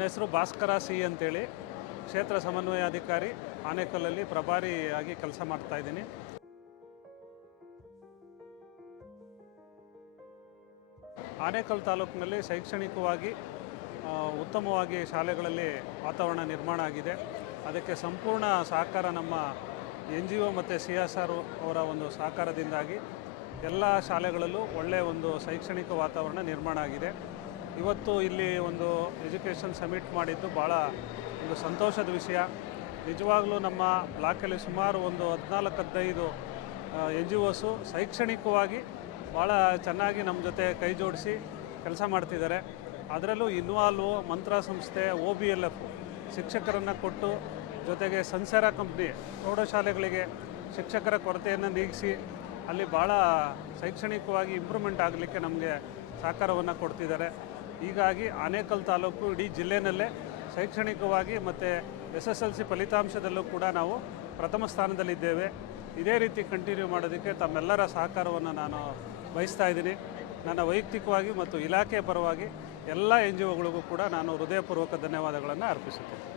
ನನ್ನ ಹೆಸರು ಭಾಸ್ಕರ ಸಿ ಅಂತೇಳಿ, ಕ್ಷೇತ್ರ ಸಮನ್ವಯಾಧಿಕಾರಿ ಆನೇಕಲ್ಲಲ್ಲಿ ಪ್ರಭಾರಿಯಾಗಿ ಕೆಲಸ ಮಾಡ್ತಾಯಿದ್ದೀನಿ. ಆನೇಕಲ್ ತಾಲೂಕಿನಲ್ಲಿ ಶೈಕ್ಷಣಿಕವಾಗಿ ಉತ್ತಮವಾಗಿ ಶಾಲೆಗಳಲ್ಲಿ ವಾತಾವರಣ ನಿರ್ಮಾಣ ಆಗಿದೆ. ಅದಕ್ಕೆ ಸಂಪೂರ್ಣ ಸಹಕಾರ ನಮ್ಮ NGO ಮತ್ತು CSR ಅವರ ಒಂದು ಸಹಕಾರದಿಂದಾಗಿ ಎಲ್ಲ ಶಾಲೆಗಳಲ್ಲೂ ಒಳ್ಳೆಯ ಒಂದು ಶೈಕ್ಷಣಿಕ ವಾತಾವರಣ ನಿರ್ಮಾಣ ಆಗಿದೆ. ಇವತ್ತು ಇಲ್ಲಿ ಒಂದು ಎಜುಕೇಷನ್ ಸಮಿಟ್ ಮಾಡಿದ್ದು ಭಾಳ ಒಂದು ಸಂತೋಷದ ವಿಷಯ. ನಿಜವಾಗಲೂ ನಮ್ಮ ಬ್ಲಾಕಲ್ಲಿ ಸುಮಾರು ಒಂದು 14-15 NGOs ಶೈಕ್ಷಣಿಕವಾಗಿ ಭಾಳ ಚೆನ್ನಾಗಿ ನಮ್ಮ ಜೊತೆ ಕೈ ಜೋಡಿಸಿ ಕೆಲಸ ಮಾಡ್ತಿದ್ದಾರೆ. ಅದರಲ್ಲೂ ಇನ್ವಾಲ್ವ್ ಮಂತ್ರ ಸಂಸ್ಥೆ, OBLF ಶಿಕ್ಷಕರನ್ನು ಕೊಟ್ಟು, ಜೊತೆಗೆ ಸನ್ಸೆರಾ ಕಂಪ್ನಿ ಪ್ರೌಢಶಾಲೆಗಳಿಗೆ ಶಿಕ್ಷಕರ ಕೊರತೆಯನ್ನು ನೀಗಿಸಿ ಅಲ್ಲಿ ಭಾಳ ಶೈಕ್ಷಣಿಕವಾಗಿ ಇಂಪ್ರೂವ್ಮೆಂಟ್ ಆಗಲಿಕ್ಕೆ ನಮಗೆ ಸಹಕಾರವನ್ನು ಕೊಡ್ತಿದ್ದಾರೆ. ಹೀಗಾಗಿ ಆನೇಕಲ್ ತಾಲೂಕು ಇಡೀ ಜಿಲ್ಲೆಯಲ್ಲೇ ಶೈಕ್ಷಣಿಕವಾಗಿ ಮತ್ತು SSLC ಫಲಿತಾಂಶದಲ್ಲೂ ಕೂಡ ನಾವು ಪ್ರಥಮ ಸ್ಥಾನದಲ್ಲಿದ್ದೇವೆ. ಇದೇ ರೀತಿ ಕಂಟಿನ್ಯೂ ಮಾಡೋದಕ್ಕೆ ತಮ್ಮೆಲ್ಲರ ಸಹಕಾರವನ್ನು ನಾನು ಬಯಸ್ತಾ ಇದ್ದೀನಿ. ನನ್ನ ವೈಯಕ್ತಿಕವಾಗಿ ಮತ್ತು ಇಲಾಖೆ ಪರವಾಗಿ ಎಲ್ಲ NGOಗಳಿಗೂ ಕೂಡ ನಾನು ಹೃದಯಪೂರ್ವಕ ಧನ್ಯವಾದಗಳನ್ನು ಅರ್ಪಿಸುತ್ತೇನೆ.